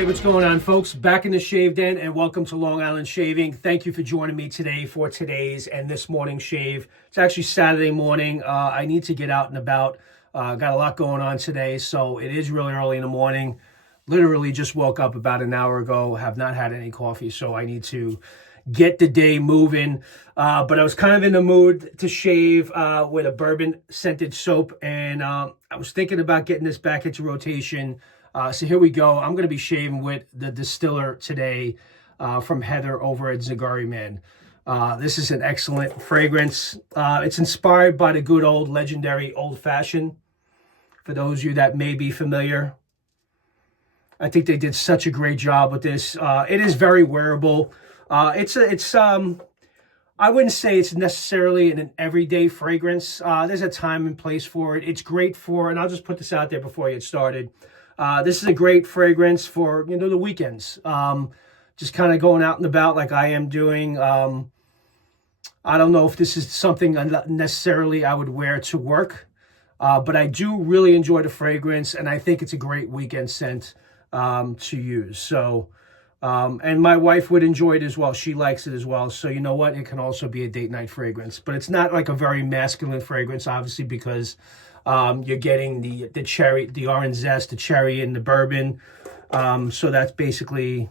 Hey, what's going on, folks? Back in the shave den, and welcome to Long Island Shaving. Thank you for joining me today for today's and this morning's shave. It's actually Saturday morning. I need to get out and about. Got a lot going on today, so it is really early in the morning. Literally just woke up about an hour ago. Have not had any coffee, so I need to get the day moving. But I was kind of in the mood to shave with a bourbon scented soap, and I was thinking about getting this back into rotation. So here we go. I'm going to be shaving with the Distiller today from Heather over at Zingari Man. This is an excellent fragrance. It's inspired by the good old legendary Old Fashioned. For those of you that may be familiar, I think they did such a great job with this. It is very wearable. I wouldn't say it's necessarily an everyday fragrance. There's a time and place for it. It's great for, and I'll just put this out there before I get started. This is a great fragrance for, the weekends. Just kind of going out and about like I am doing. I don't know if this is something necessarily I would wear to work, but I do really enjoy the fragrance, and I think it's a great weekend scent to use. So, and my wife would enjoy it as well. She likes it as well. So you know what? It can also be a date night fragrance, but it's not like a very masculine fragrance, obviously, because you're getting the cherry, the orange zest, the cherry, and the bourbon. So that's basically,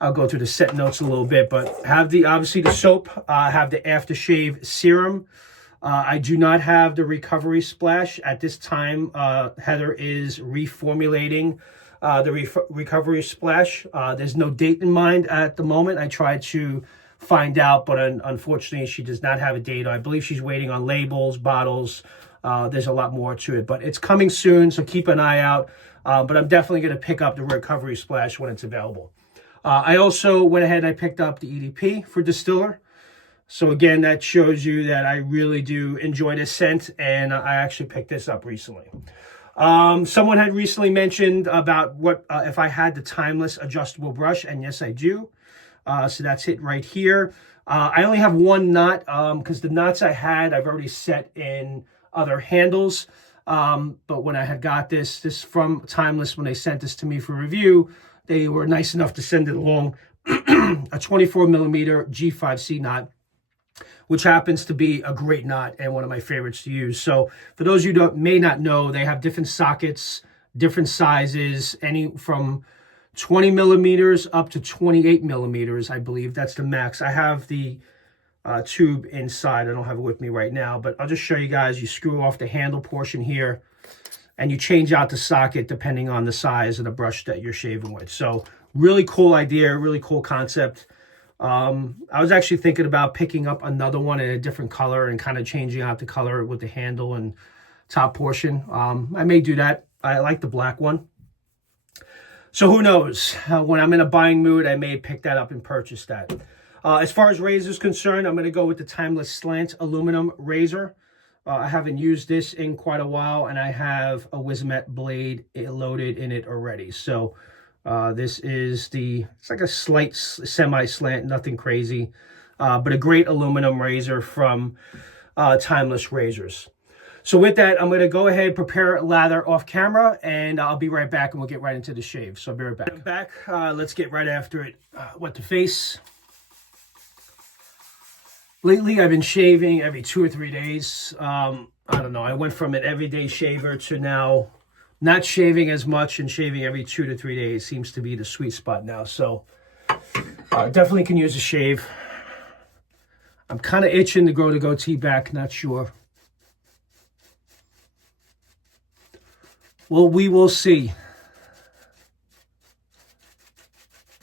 I'll go through the scent notes a little bit, but obviously the soap, have the aftershave serum. I do not have the recovery splash at this time. Heather is reformulating the recovery splash. There's no date in mind at the moment. I tried to find out, but unfortunately she does not have a date. I believe she's waiting on labels, bottles. There's a lot more to it, but it's coming soon, so keep an eye out. But I'm definitely going to pick up the recovery splash when it's available. I also went ahead and I picked up the EDP for Distiller. So again, that shows you that I really do enjoy this scent, and I actually picked this up recently. Someone had recently mentioned about what if I had the timeless adjustable brush, and yes, I do. So that's it right here. I only have one knot because the knots I had, I've already set in other handles. But when I had got this from Timeless, when they sent this to me for review, they were nice enough to send it along a 24 millimeter G5C knot, which happens to be a great knot and one of my favorites to use. So for those of you that may not know, they have different sockets, different sizes, any from 20 millimeters up to 28 millimeters, I believe. That's the max. I have the tube inside. I don't have it with me right now, but I'll just show you guys. You screw off the handle portion here, and you change out the socket depending on the size of the brush that you're shaving with. So really cool idea, really cool concept. I was actually thinking about picking up another one in a different color and kind of changing out the color with the handle and top portion. I may do that. I like the black one. So who knows? When I'm in a buying mood, I may pick that up and purchase that. As far as razor is concerned, I'm going to go with the Timeless Slant aluminum razor. I haven't used this in quite a while, and I have a Wismet blade loaded in it already. So this is it's like a slight semi-slant, nothing crazy, but a great aluminum razor from Timeless Razors. So with that, I'm going to go ahead, prepare lather off camera, and I'll be right back, and we'll get right into the shave. So I'll be right back. Let's get right after it. Wet the face. Lately, I've been shaving every 2 or 3 days. I don't know. I went from an everyday shaver to now not shaving as much and shaving every 2 to 3 days. Seems to be the sweet spot now. So definitely can use a shave. I'm kind of itching to grow the goatee back. Not sure. Well, we will see.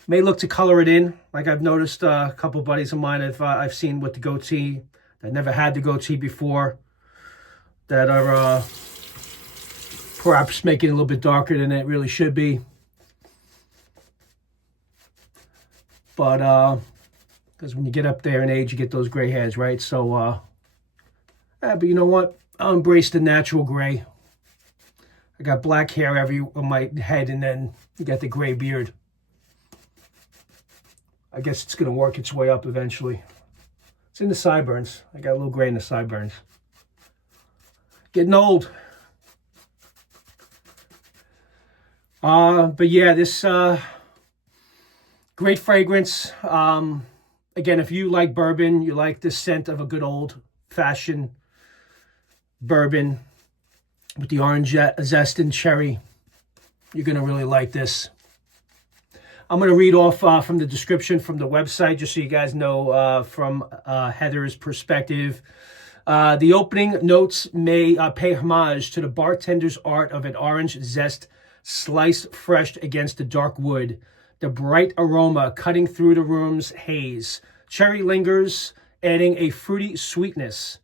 May look to color it in, like I've noticed a couple buddies of mine I've seen with the goatee that never had the goatee before, that are perhaps making it a little bit darker than it really should be. But because when you get up there in age, you get those gray hairs, right? So, but you know what? I'll embrace the natural gray. I got black hair on my head, and then you got the gray beard. I guess it's going to work its way up eventually. It's in the sideburns. I got a little gray in the sideburns. Getting old. But yeah, this great fragrance. Again, if you like bourbon, you like the scent of a good old-fashioned bourbon with the orange zest and cherry, you're going to really like this. I'm going to read off from the description from the website, just so you guys know from Heather's perspective. The opening notes may pay homage to the bartender's art of an orange zest sliced fresh against the dark wood. The bright aroma cutting through the room's haze. Cherry lingers, adding a fruity sweetness,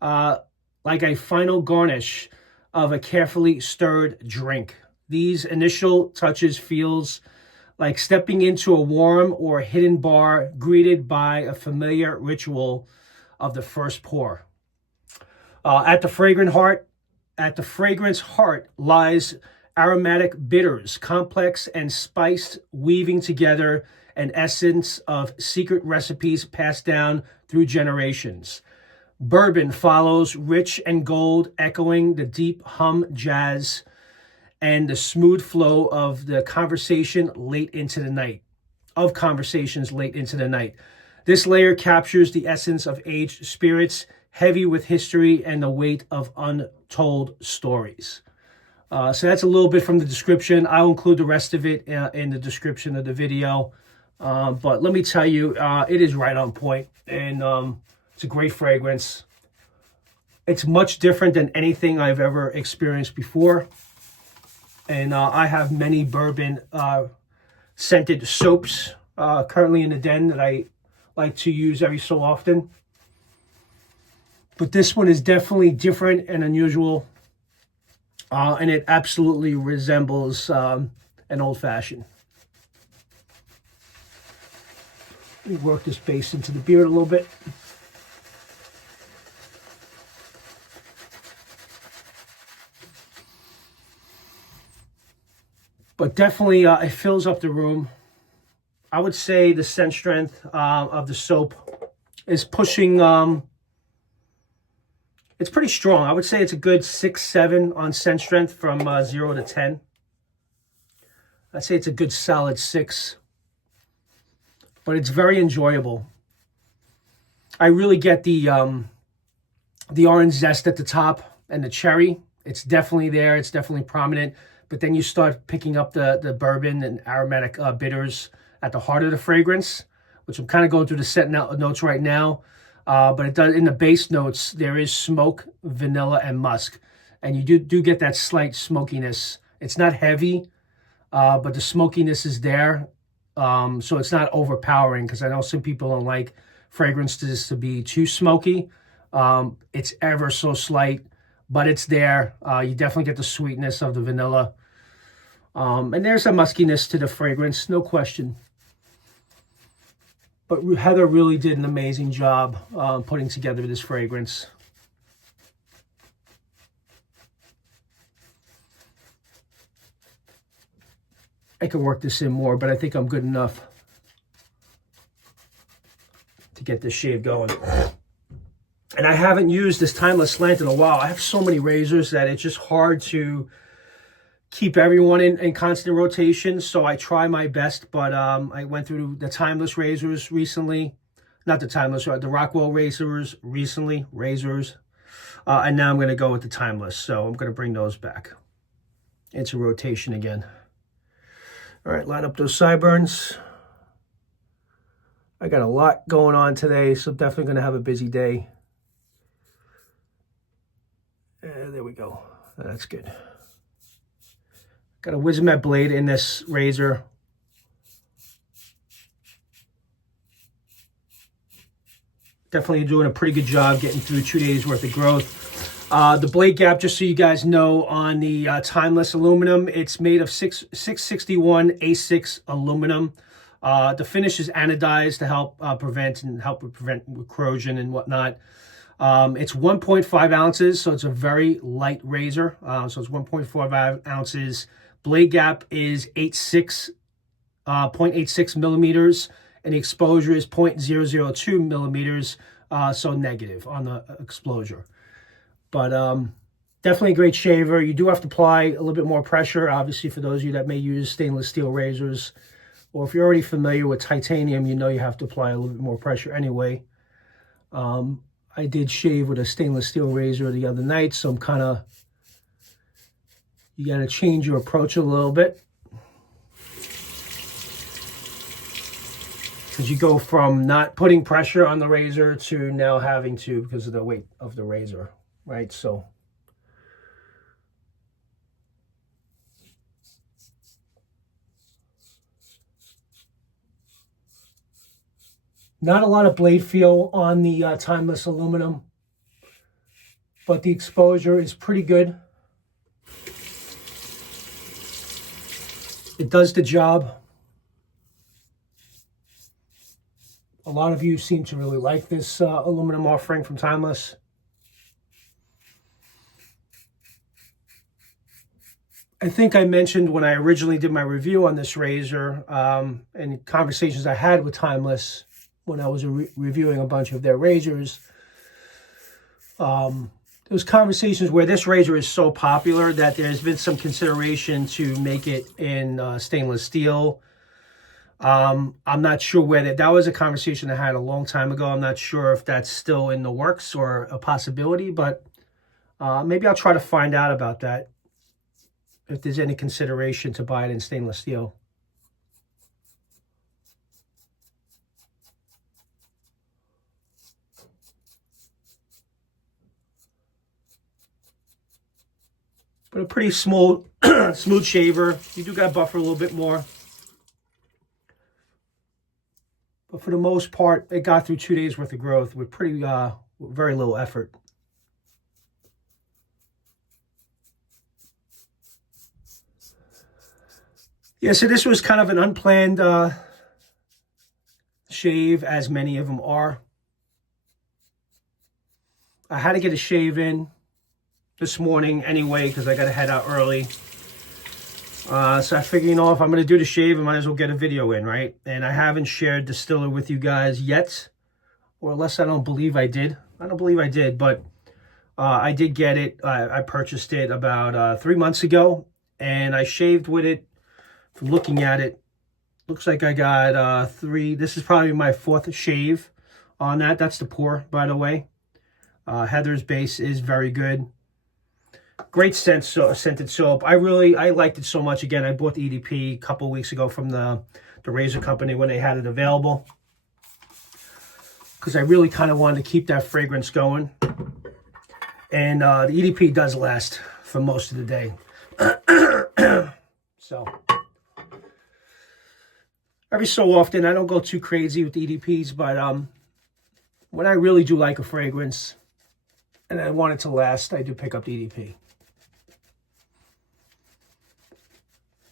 like a final garnish of a carefully stirred drink. These initial touches feels like stepping into a warm or hidden bar, greeted by a familiar ritual of the first pour. At the fragrance heart lies aromatic bitters, complex and spiced, weaving together an essence of secret recipes passed down through generations. Bourbon follows, rich and gold, echoing the deep hum jazz and the smooth flow of the conversations late into the night. This layer captures the essence of aged spirits, heavy with history and the weight of untold stories. So that's a little bit from the description. I'll include the rest of it in the description of the video. But let me tell you, it is right on point, and it's a great fragrance. It's much different than anything I've ever experienced before. And I have many bourbon scented soaps currently in the den that I like to use every so often. But this one is definitely different and unusual. And it absolutely resembles an old-fashioned. Let me work this base into the beard a little bit. But definitely, it fills up the room. I would say the scent strength of the soap is pushing, it's pretty strong. I would say it's a good 6-7 on scent strength from 0 to 10. I'd say it's a good solid 6. But it's very enjoyable. I really get the orange zest at the top and the cherry. It's definitely there. It's definitely prominent. But then you start picking up the bourbon and aromatic bitters at the heart of the fragrance, which I'm kind of going through the scent notes right now. But it does, in the base notes, there is smoke, vanilla, and musk. And you do get that slight smokiness. It's not heavy, but the smokiness is there. So it's not overpowering, because I know some people don't like fragrances to be too smoky. It's ever so slight, but it's there. You definitely get the sweetness of the vanilla. And there's a muskiness to the fragrance, no question. But Heather really did an amazing job putting together this fragrance. I could work this in more, but I think I'm good enough to get this shave going. And I haven't used this Timeless Slant in a while. I have so many razors that it's just hard to keep everyone in constant rotation. So I try my best, but I went through the Timeless razors recently. Not the Timeless, the Rockwell razors recently, and now I'm going to go with the Timeless. So I'm going to bring those back into rotation again. All right, line up those sideburns. I got a lot going on today, so definitely going to have a busy day. There we go. That's good. Got a Wismet blade in this razor. Definitely doing a pretty good job getting through 2 days worth of growth. The blade gap, just so you guys know, on the Timeless aluminum, it's made of 661 A6 aluminum. The finish is anodized to help prevent corrosion and whatnot. It's 1.5 ounces, so it's a very light razor. So it's 1.45 ounces. Blade gap is 0.86 millimeters, and the exposure is 0.002 millimeters, so negative on the exposure. But Definitely a great shaver. You do have to apply a little bit more pressure, obviously, for those of you that may use stainless steel razors. Or if you're already familiar with titanium, you know you have to apply a little bit more pressure anyway. I did shave with a stainless steel razor the other night, so I'm kind of, you got to change your approach a little bit. Because you go from not putting pressure on the razor to now having to, because of the weight of the razor, right? So not a lot of blade feel on the timeless aluminum, but the exposure is pretty good. It does the job. A lot of you seem to really like this aluminum offering from Timeless. I think I mentioned when I originally did my review on this razor and conversations I had with Timeless when I was reviewing a bunch of their razors. Those conversations where this razor is so popular that there's been some consideration to make it in stainless steel. I'm not sure whether that was a conversation I had a long time ago. I'm not sure if that's still in the works or a possibility, but maybe I'll try to find out about that, if there's any consideration to buy it in stainless steel. But a pretty smooth, smooth shaver. You do got to buffer a little bit more. But for the most part, it got through 2 days worth of growth with pretty, very little effort. Yeah, so this was kind of an unplanned shave, as many of them are. I had to get a shave in this morning anyway, because I got to head out early. So I figured, you know, if I'm going to do the shave, I might as well get a video in, right? And I haven't shared Distiller with you guys yet, or unless I don't believe I did. I don't believe I did, but I did get it. I purchased it about 3 months ago, and I shaved with it. From looking at it, looks like I got 3. This is probably my 4th shave on that. That's the pour, by the way. Heather's base is very good. Great scented soap. I liked it so much. Again, I bought the EDP a couple weeks ago from the razor company when they had it available, because I really kind of wanted to keep that fragrance going. And the EDP does last for most of the day. So every so often, I don't go too crazy with EDPs, but when I really do like a fragrance and I want it to last, I do pick up the EDP.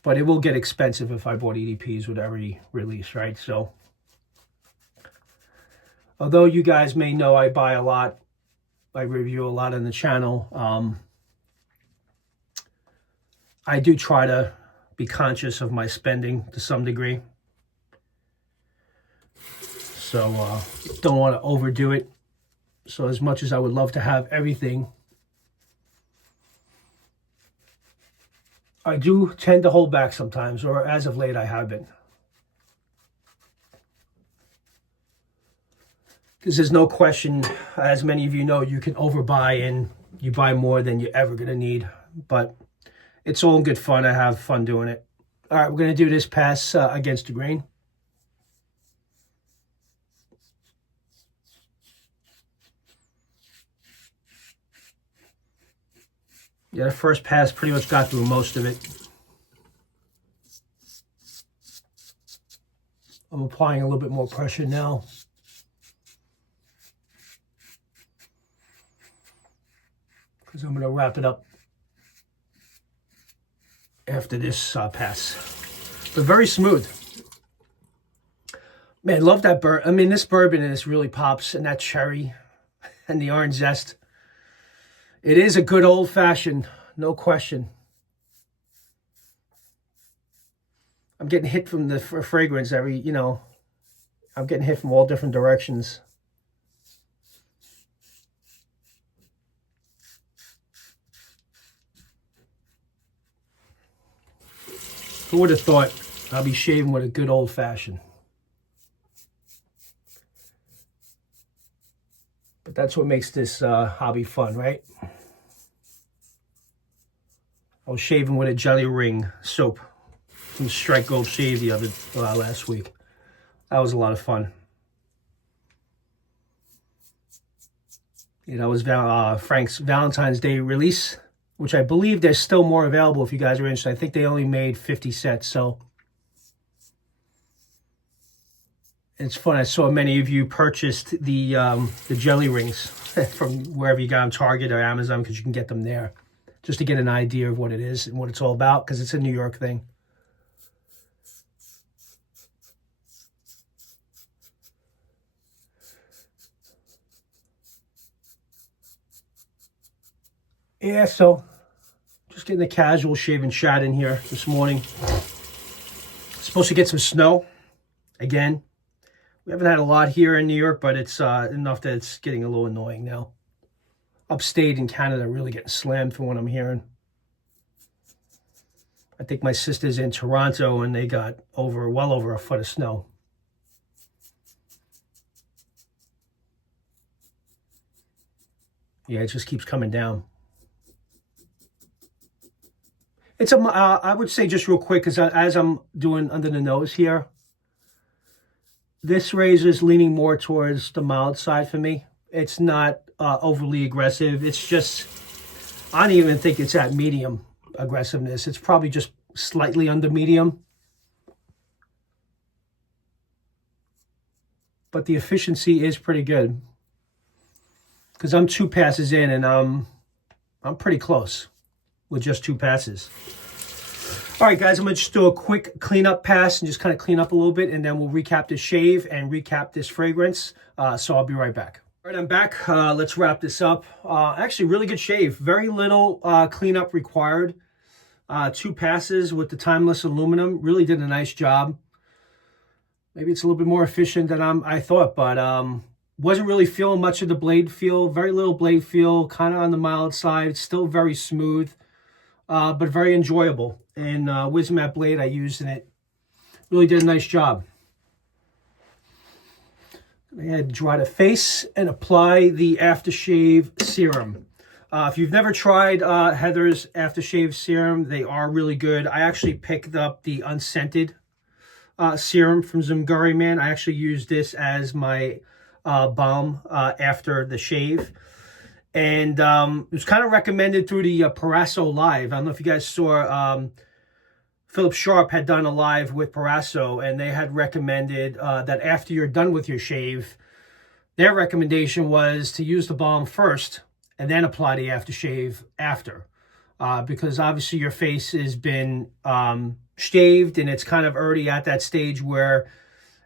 But it will get expensive if I bought EDPs with every release, right? So, although you guys may know I buy a lot, I review a lot on the channel, I do try to be conscious of my spending to some degree. So, don't want to overdo it. So as much as I would love to have everything, I do tend to hold back sometimes, or as of late I have been. Because there's no question, as many of you know, you can overbuy and you buy more than you're ever going to need. But it's all good fun. I have fun doing it. All right, we're going to do this pass against the grain. Yeah, the first pass pretty much got through most of it. I'm applying a little bit more pressure now. Because I'm going to wrap it up after this pass. But very smooth. Man, love that bourbon. I mean, this bourbon is really pops, and that cherry and the orange zest. It is a good old-fashioned, no question. I'm getting hit from the fragrance every, you know, I'm getting hit from all different directions. Who would have thought I'll be shaving with a good old-fashioned? But that's what makes this hobby fun, right? I was shaving with a jelly ring soap from Strike Gold Shave last week. That was a lot of fun. That was Frank's Valentine's Day release, which I believe there's still more available if you guys are interested. I think they only made 50 sets, so it's fun. I saw many of you purchased the jelly rings from wherever you got them, Target or Amazon, because you can get them there, just to get an idea of what it is and what it's all about, because it's a New York thing. Yeah, so just getting a casual shaving shot in here this morning. Supposed to get some snow again. We haven't had a lot here in New York, but it's enough that it's getting a little annoying now. Upstate in Canada really getting slammed from what I'm hearing. I think my sister's in Toronto and they got well over a foot of snow. Yeah, it just keeps coming down. It's I would say just real quick, because as I'm doing under the nose here, this razor is leaning more towards the mild side for me. It's not overly aggressive. It's just, I don't even think it's at medium aggressiveness. It's probably just slightly under medium. But the efficiency is pretty good, because I'm 2 passes in and I'm pretty close with just 2 passes. All right, guys, I'm going to just do a quick cleanup pass and just kind of clean up a little bit, and then we'll recap this shave and recap this fragrance. So I'll be right back. All right, I'm back. Let's wrap this up. Actually, really good shave. Very little cleanup required. 2 passes with the timeless aluminum. Really did a nice job. Maybe it's a little bit more efficient than I thought, but wasn't really feeling much of the blade feel. Very little blade feel, kind of on the mild side. Still very smooth. But very enjoyable. And Wisdom Mat blade I used in it really did a nice job. I had to dry the face and apply the aftershave serum. If you've never tried Heather's aftershave serum, they are really good. I actually picked up the unscented serum from Zingari Man. I actually used this as my balm after the shave. And it was kind of recommended through the Parasso Live. I don't know if you guys saw, Philip Sharp had done a live with Parasso, and they had recommended that after you're done with your shave, their recommendation was to use the balm first and then apply the aftershave after. Because obviously your face has been shaved and it's kind of already at that stage where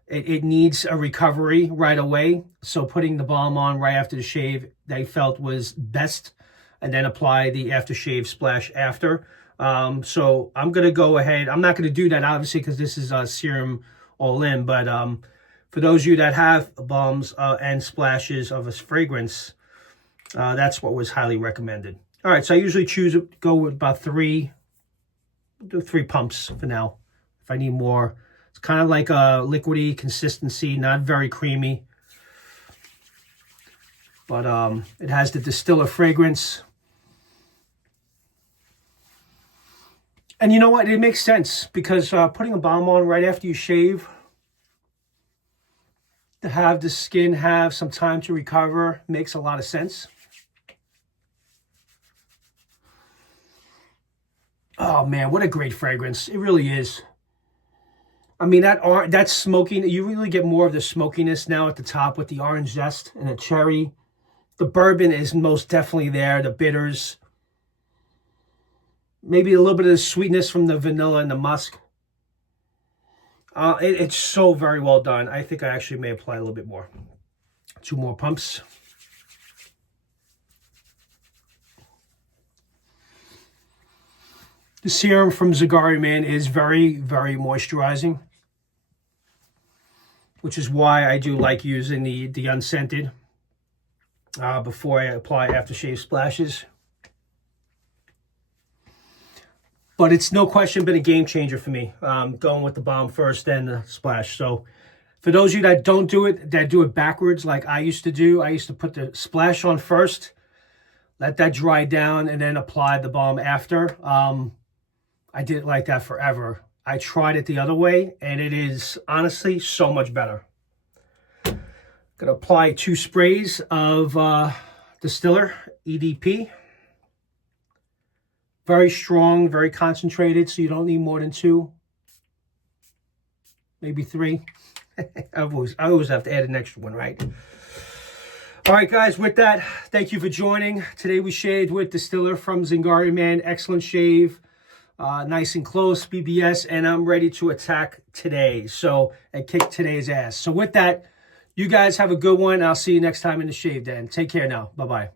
it needs a recovery right away. So putting the balm on right after the shave, they felt was best, and then apply the aftershave splash after. So I'm going to go ahead. I'm not going to do that, obviously, because this is serum all in. But for those of you that have balms and splashes of a fragrance, that's what was highly recommended. All right, so I usually go with about 3 pumps for now. If I need more, it's kind of like a liquidy consistency, not very creamy. But it has the Distiller fragrance. And you know what? It makes sense, because putting a balm on right after you shave, to have the skin have some time to recover, makes a lot of sense. Oh man, what a great fragrance. It really is. I mean, that smoking, you really get more of the smokiness now at the top with the orange zest and the cherry. The bourbon is most definitely there, the bitters. Maybe a little bit of the sweetness from the vanilla and the musk. It's so very well done. I think I actually may apply a little bit more. 2 more pumps. The serum from Zingari Man is very, very moisturizing, which is why I do like using the unscented before I apply aftershave splashes. But it's no question been a game changer for me, going with the balm first, then the splash. So for those of you that don't do it, that do it backwards like I used to do, I used to put the splash on first, let that dry down, and then apply the balm after. I did it like that forever. I tried it the other way, and it is honestly so much better. Gonna apply 2 sprays of Distiller EDP. Very strong, very concentrated, so you don't need more than 2, maybe 3. I always have to add an extra one, right? All right, guys, with that, thank you for joining. Today we shaved with Distiller from Zingari Man. Excellent shave, nice and close, BBS, and I'm ready to attack today, and kick today's ass. So with that, you guys have a good one. I'll see you next time in the shave, Dan. Take care now. Bye-bye.